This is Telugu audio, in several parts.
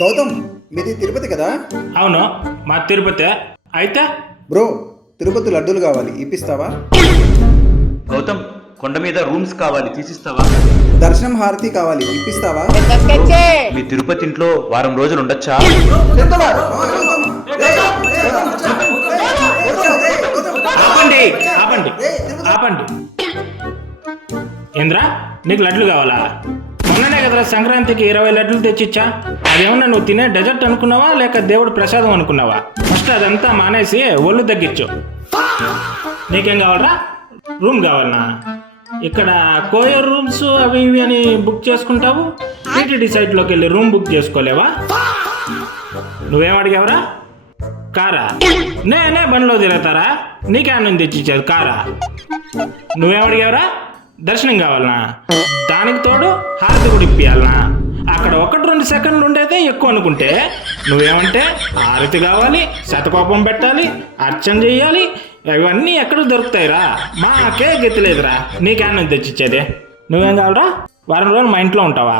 గౌతమ్, మీది తిరుపతి కదా? అవును, మా తిరుపతి. అయితే బ్రో, తిరుపతి లడ్డూలు కావాలి, ఇప్పిస్తావా? గౌతమ్, కొండ మీద రూమ్స్ కావాలి, తీసిస్తావా? దర్శనం హారతి కావాలి, ఇప్పిస్తావా? మీ తిరుపతి ఇంట్లో వారం రోజులు ఉండొచ్చా? ఆపండి ఆపండి ఆపండి. ఏంద్రా, నీకు లడ్లు కావాలా? మొన్ననే కదరా సంక్రాంతికి 20 లడ్లు తెచ్చిచ్చా. అదేమన్నా నువ్వు తినే డెజర్ట్ అనుకున్నావా లేక దేవుడు ప్రసాదం అనుకున్నావా? ఫస్ట్ అదంతా మానేసి ఒళ్ళు తగ్గించు. నీకేం కావాలరా? రూమ్ కావాలనా? ఇక్కడ కోయర్ రూమ్స్ అవి ఇవి అని బుక్ చేసుకుంటావు, టీటీడీ సైట్లోకి వెళ్ళి రూమ్ బుక్ చేసుకోలేవా? నువ్వేం అడిగావరా? కారా? నేనే బండిలో తిరుగుతారా? నీకే నుంచి తెచ్చిచ్చేది కారా? నువ్వేం అడిగావరా? దర్శనం కావాలనా? దానికి తోడు హారతి కూడా ఇప్పియాలనా? అక్కడ 1-2 సెకండ్లు ఉండేదే ఎక్కువ అనుకుంటే, నువ్వేమంటే హారతి కావాలి, శతకోపం పెట్టాలి, అర్చన చెయ్యాలి. ఇవన్నీ ఎక్కడ దొరుకుతాయిరా? మాకే గతి లేదురా, నీకేమన్నా తెచ్చిచ్చేది. నువ్వేం కావాలరా? వారం రోజులు మా ఇంట్లో ఉంటావా?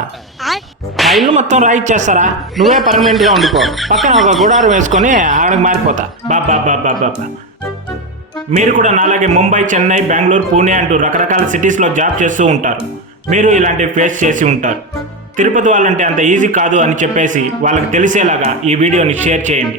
మా ఇల్లు మొత్తం రాయిచ్చేస్తారా? నువ్వే పర్మనెంట్గా ఉండిపో. పక్కన ఒక గుడారం వేసుకొని ఆడకు మారిపోతా. బాబా బాబా బాబా. మీరు కూడా నాలాగే ముంబై, చెన్నై, బెంగళూరు, పూణే అంటూ రకరకాల సిటీస్లో జాబ్ చేస్తూ ఉంటారు. మీరు ఇలాంటివి ఫేస్ చేసి ఉంటారు. తిరుపతి వాళ్ళంటే అంత ఈజీ కాదు అని చెప్పేసి వాళ్ళకి తెలిసేలాగా ఈ వీడియోని షేర్ చేయండి.